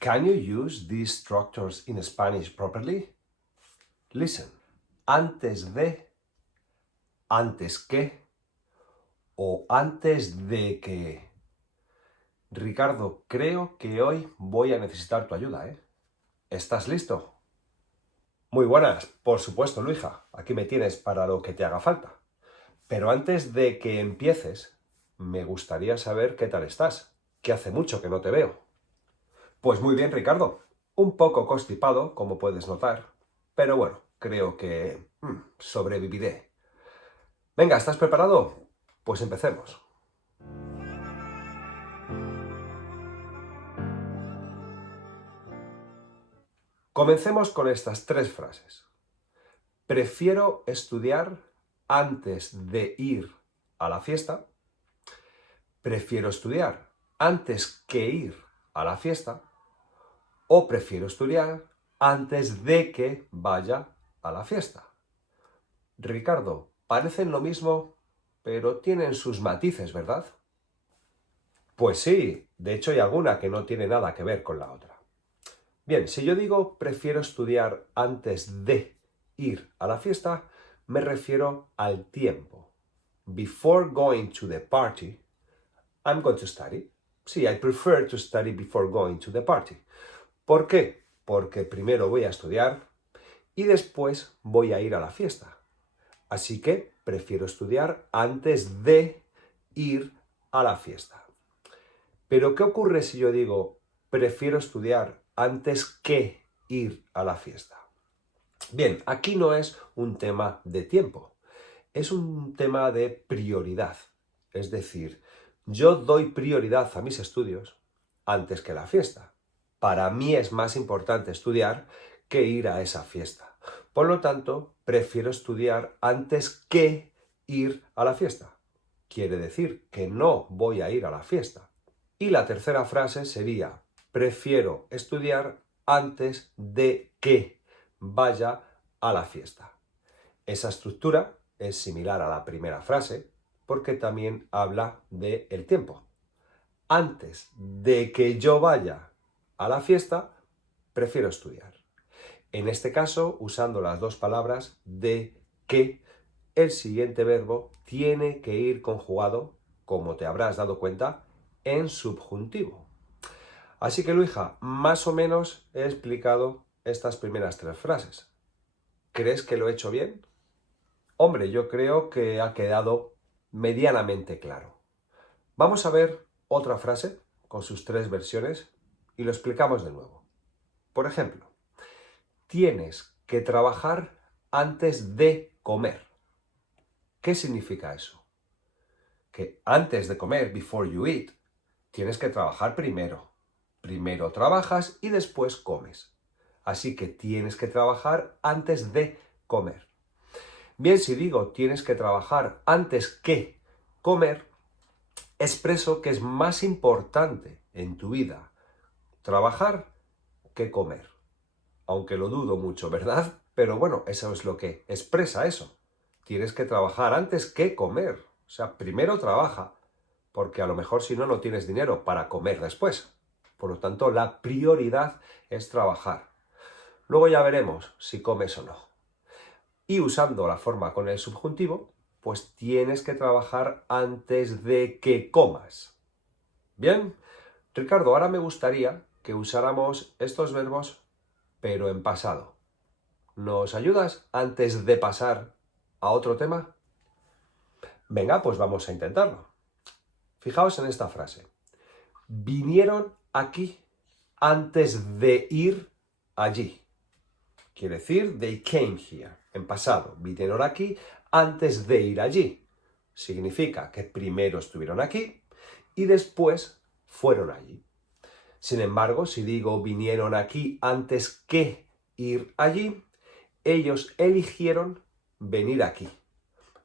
Can you use these structures in Spanish properly? Listen. Antes de, antes que o antes de que. Ricardo, creo que hoy voy a necesitar tu ayuda, ¿eh? ¿Estás listo? Muy buenas, por supuesto, Luija. Aquí me tienes para lo que te haga falta. Pero antes de que empieces, me gustaría saber qué tal estás, que hace mucho que no te veo. Pues muy bien, Ricardo. Un poco constipado, como puedes notar, pero bueno, creo que sobreviviré. Venga, ¿estás preparado? Pues empecemos. Comencemos con estas tres frases. Prefiero estudiar antes de ir a la fiesta. Prefiero estudiar antes que ir a la fiesta. O prefiero estudiar antes de que vaya a la fiesta. Ricardo, parecen lo mismo, pero tienen sus matices, ¿verdad? Pues sí, de hecho hay alguna que no tiene nada que ver con la otra. Bien, si yo digo prefiero estudiar antes de ir a la fiesta, me refiero al tiempo. Before going to the party, I'm going to study. Sí, I prefer to study before going to the party. ¿Por qué? Porque primero voy a estudiar y después voy a ir a la fiesta. Así que prefiero estudiar antes de ir a la fiesta. Pero ¿qué ocurre si yo digo prefiero estudiar antes que ir a la fiesta? Bien, aquí no es un tema de tiempo, es un tema de prioridad. Es decir, yo doy prioridad a mis estudios antes que la fiesta. Para mí es más importante estudiar que ir a esa fiesta. Por lo tanto, prefiero estudiar antes que ir a la fiesta. Quiere decir que no voy a ir a la fiesta. Y la tercera frase sería, prefiero estudiar antes de que vaya a la fiesta. Esa estructura es similar a la primera frase porque también habla del tiempo. Antes de que yo vaya a la fiesta, prefiero estudiar. En este caso, usando las dos palabras de que, el siguiente verbo tiene que ir conjugado, como te habrás dado cuenta, en subjuntivo. Así que, Luija, más o menos he explicado estas primeras tres frases. ¿Crees que lo he hecho bien? Hombre, yo creo que ha quedado medianamente claro. Vamos a ver otra frase con sus tres versiones y lo explicamos de nuevo. Por ejemplo, tienes que trabajar antes de comer. ¿Qué significa eso? Que antes de comer, before you eat, tienes que trabajar primero. Primero trabajas y después comes. Así que tienes que trabajar antes de comer. Bien, si digo tienes que trabajar antes que comer, expreso que es más importante en tu vida trabajar que comer. Aunque lo dudo mucho, ¿verdad? Pero bueno, eso es lo que expresa eso. Tienes que trabajar antes que comer. O sea, primero trabaja, porque a lo mejor si no, no tienes dinero para comer después. Por lo tanto, la prioridad es trabajar. Luego ya veremos si comes o no. Y usando la forma con el subjuntivo, pues tienes que trabajar antes de que comas. Bien, Ricardo, ahora me gustaría que usáramos estos verbos, pero en pasado. ¿Nos ayudas antes de pasar a otro tema? Venga, pues vamos a intentarlo. Fijaos en esta frase. Vinieron aquí antes de ir allí. Quiere decir, they came here. En pasado, vinieron aquí antes de ir allí. Significa que primero estuvieron aquí y después fueron allí. Sin embargo, si digo vinieron aquí antes que ir allí, ellos eligieron venir aquí.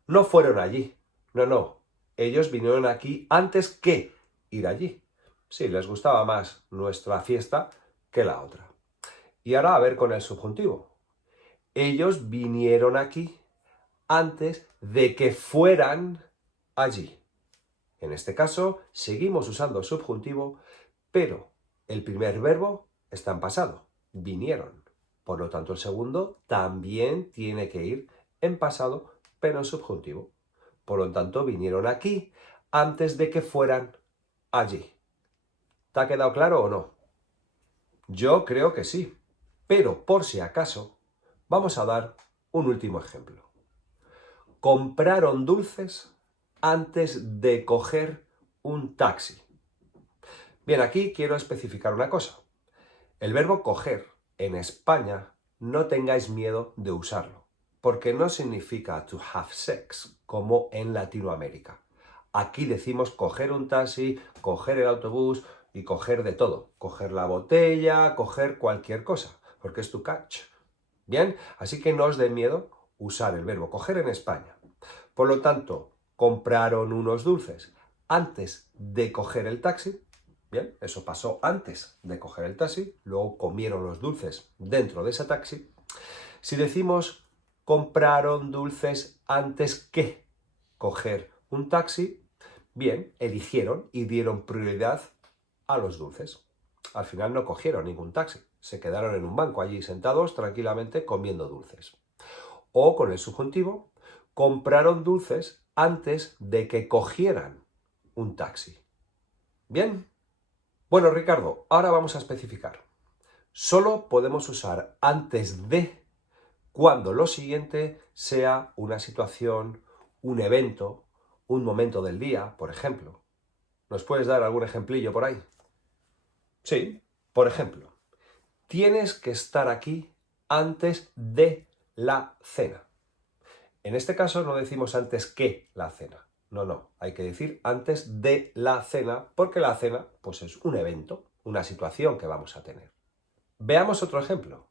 No fueron allí. No. Ellos vinieron aquí antes que ir allí. Sí, les gustaba más nuestra fiesta que la otra. Y ahora a ver con el subjuntivo. Ellos vinieron aquí antes de que fueran allí. En este caso, seguimos usando subjuntivo, pero el primer verbo está en pasado. Vinieron. Por lo tanto, el segundo también tiene que ir en pasado, pero en subjuntivo. Por lo tanto, vinieron aquí antes de que fueran allí. ¿Te ha quedado claro o no? Yo creo que sí. Pero por si acaso, vamos a dar un último ejemplo. Compraron dulces antes de coger un taxi. Bien, aquí quiero especificar una cosa. El verbo coger en España no tengáis miedo de usarlo, porque no significa to have sex como en Latinoamérica. Aquí decimos coger un taxi, coger el autobús y coger de todo. Coger la botella, coger cualquier cosa, porque es to catch. Bien, así que no os dé miedo usar el verbo coger en España. Por lo tanto, compraron unos dulces antes de coger el taxi. Bien, eso pasó antes de coger el taxi, luego comieron los dulces dentro de ese taxi. Si decimos compraron dulces antes que coger un taxi, bien, eligieron y dieron prioridad a los dulces. Al final no cogieron ningún taxi, se quedaron en un banco allí sentados tranquilamente comiendo dulces. O con el subjuntivo, compraron dulces antes de que cogieran un taxi. Bien. Bueno, Ricardo, ahora vamos a especificar. Solo podemos usar antes de cuando lo siguiente sea una situación, un evento, un momento del día, por ejemplo. ¿Nos puedes dar algún ejemplillo por ahí? Sí, por ejemplo, tienes que estar aquí antes de la cena. En este caso no decimos antes que la cena. No, hay que decir antes de la cena, porque la cena pues es un evento, una situación que vamos a tener. Veamos otro ejemplo.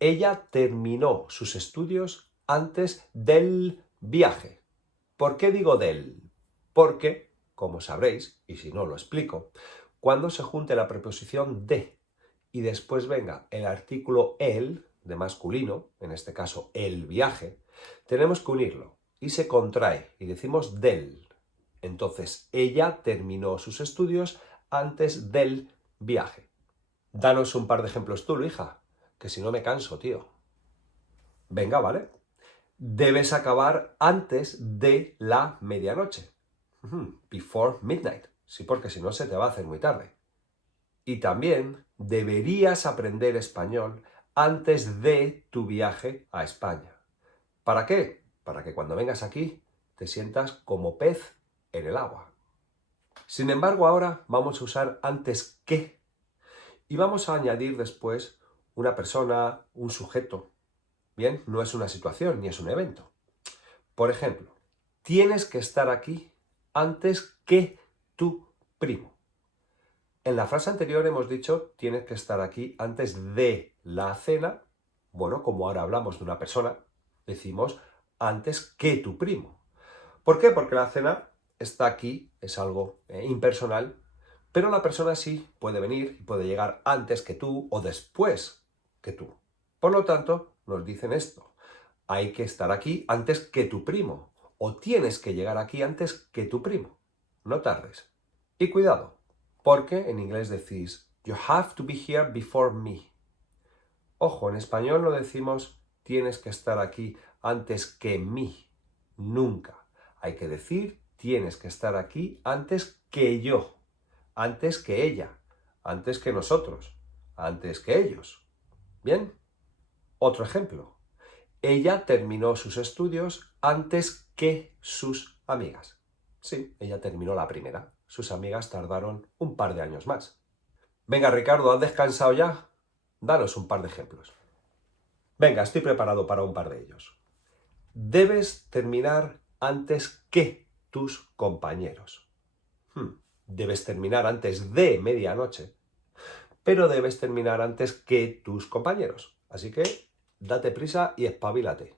Ella terminó sus estudios antes del viaje. ¿Por qué digo del? Porque, como sabréis, y si no lo explico, cuando se junte la preposición de y después venga el artículo el, de masculino, en este caso el viaje, tenemos que unirlo y se contrae y decimos del. Entonces, ella terminó sus estudios antes del viaje. Danos un par de ejemplos tú, hija, que si no me canso, tío. Venga, ¿vale? Debes acabar antes de la medianoche. Before midnight. Sí, porque si no se te va a hacer muy tarde. Y también deberías aprender español antes de tu viaje a España. ¿Para qué? Para que cuando vengas aquí te sientas como pez en el agua. Sin embargo, ahora vamos a usar antes que y vamos a añadir después una persona, un sujeto. Bien, no es una situación ni es un evento. Por ejemplo, tienes que estar aquí antes que tu primo. En la frase anterior hemos dicho tienes que estar aquí antes de la cena. Bueno, como ahora hablamos de una persona, decimos antes que tu primo. ¿Por qué? Porque la cena está aquí, es algo impersonal, pero la persona sí puede venir y puede llegar antes que tú o después que tú. Por lo tanto, nos dicen esto. Hay que estar aquí antes que tu primo o tienes que llegar aquí antes que tu primo. No tardes. Y cuidado, porque en inglés decís you have to be here before me. Ojo, en español no decimos tienes que estar aquí antes que mí. Nunca. Hay que decir tienes que estar aquí antes que yo, antes que ella, antes que nosotros, antes que ellos. ¿Bien? Otro ejemplo. Ella terminó sus estudios antes que sus amigas. Sí, ella terminó la primera. Sus amigas tardaron un par de años más. Venga, Ricardo, ¿has descansado ya? Danos un par de ejemplos. Venga, estoy preparado para un par de ellos. Debes terminar antes que tus compañeros. Debes terminar antes de medianoche, pero debes terminar antes que tus compañeros. Así que date prisa y espabilate.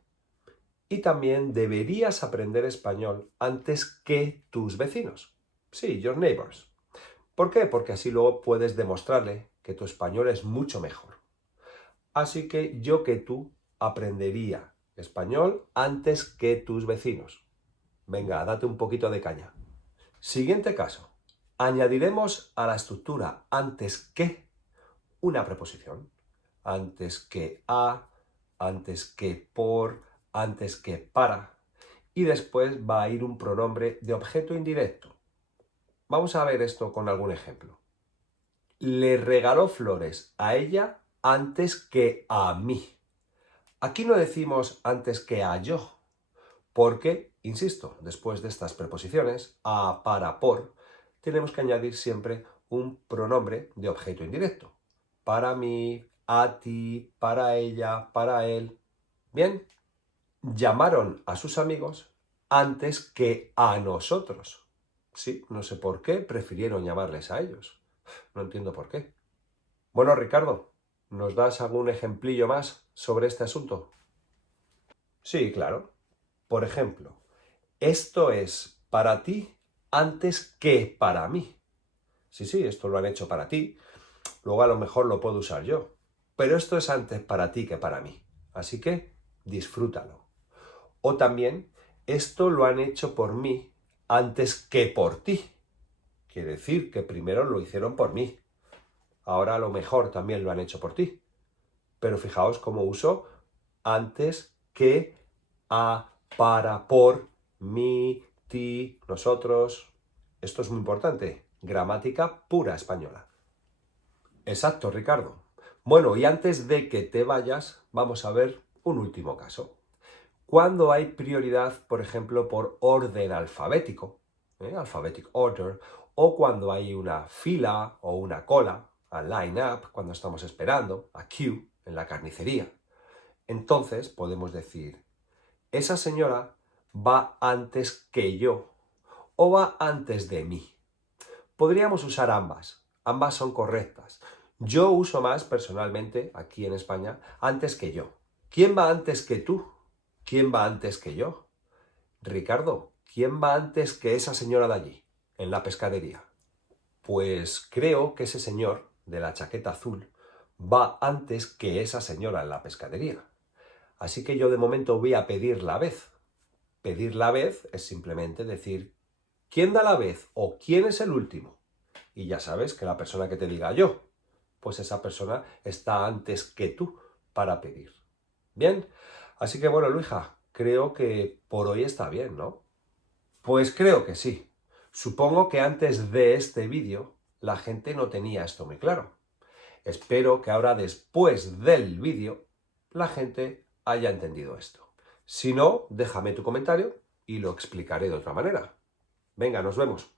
Y también deberías aprender español antes que tus vecinos. Sí, your neighbors. ¿Por qué? Porque así luego puedes demostrarle que tu español es mucho mejor. Así que yo que tú aprendería español antes que tus vecinos. Venga, date un poquito de caña. Siguiente caso. Añadiremos a la estructura antes que una preposición. Antes que a, antes que por, antes que para. Y después va a ir un pronombre de objeto indirecto. Vamos a ver esto con algún ejemplo. Le regaló flores a ella antes que a mí. Aquí no decimos antes que a yo, porque, insisto, después de estas preposiciones, a, para, por, tenemos que añadir siempre un pronombre de objeto indirecto. Para mí, a ti, para ella, para él. Bien, llamaron a sus amigos antes que a nosotros. Sí, no sé por qué prefirieron llamarles a ellos. No entiendo por qué. Bueno, Ricardo, ¿nos das algún ejemplillo más sobre este asunto? Sí, claro. Por ejemplo, esto es para ti antes que para mí. Sí, esto lo han hecho para ti. Luego a lo mejor lo puedo usar yo. Pero esto es antes para ti que para mí. Así que disfrútalo. O también, esto lo han hecho por mí antes que por ti. Quiere decir que primero lo hicieron por mí. Ahora a lo mejor también lo han hecho por ti. Pero fijaos cómo uso antes que, a, para, por, mí, ti, nosotros. Esto es muy importante. Gramática pura española. Exacto, Ricardo. Bueno, y antes de que te vayas, vamos a ver un último caso. Cuando hay prioridad, por ejemplo, por orden alfabético, alphabetic order, o cuando hay una fila o una cola, a line up, cuando estamos esperando, a queue, en la carnicería. Entonces podemos decir, esa señora va antes que yo, o va antes de mí. Podríamos usar ambas son correctas. Yo uso más personalmente, aquí en España, antes que yo. ¿Quién va antes que tú? ¿Quién va antes que yo? Ricardo, ¿quién va antes que esa señora de allí, en la pescadería? Pues creo que ese señor de la chaqueta azul va antes que esa señora en la pescadería. Así que yo de momento voy a pedir la vez. Pedir la vez es simplemente decir ¿quién da la vez o quién es el último? Y ya sabes que la persona que te diga yo, pues esa persona está antes que tú para pedir. Bien, así que bueno, Luija, creo que por hoy está bien, ¿no? Pues creo que sí. Supongo que antes de este vídeo la gente no tenía esto muy claro. Espero que ahora después del vídeo la gente haya entendido esto. Si no, déjame tu comentario y lo explicaré de otra manera. Venga, nos vemos.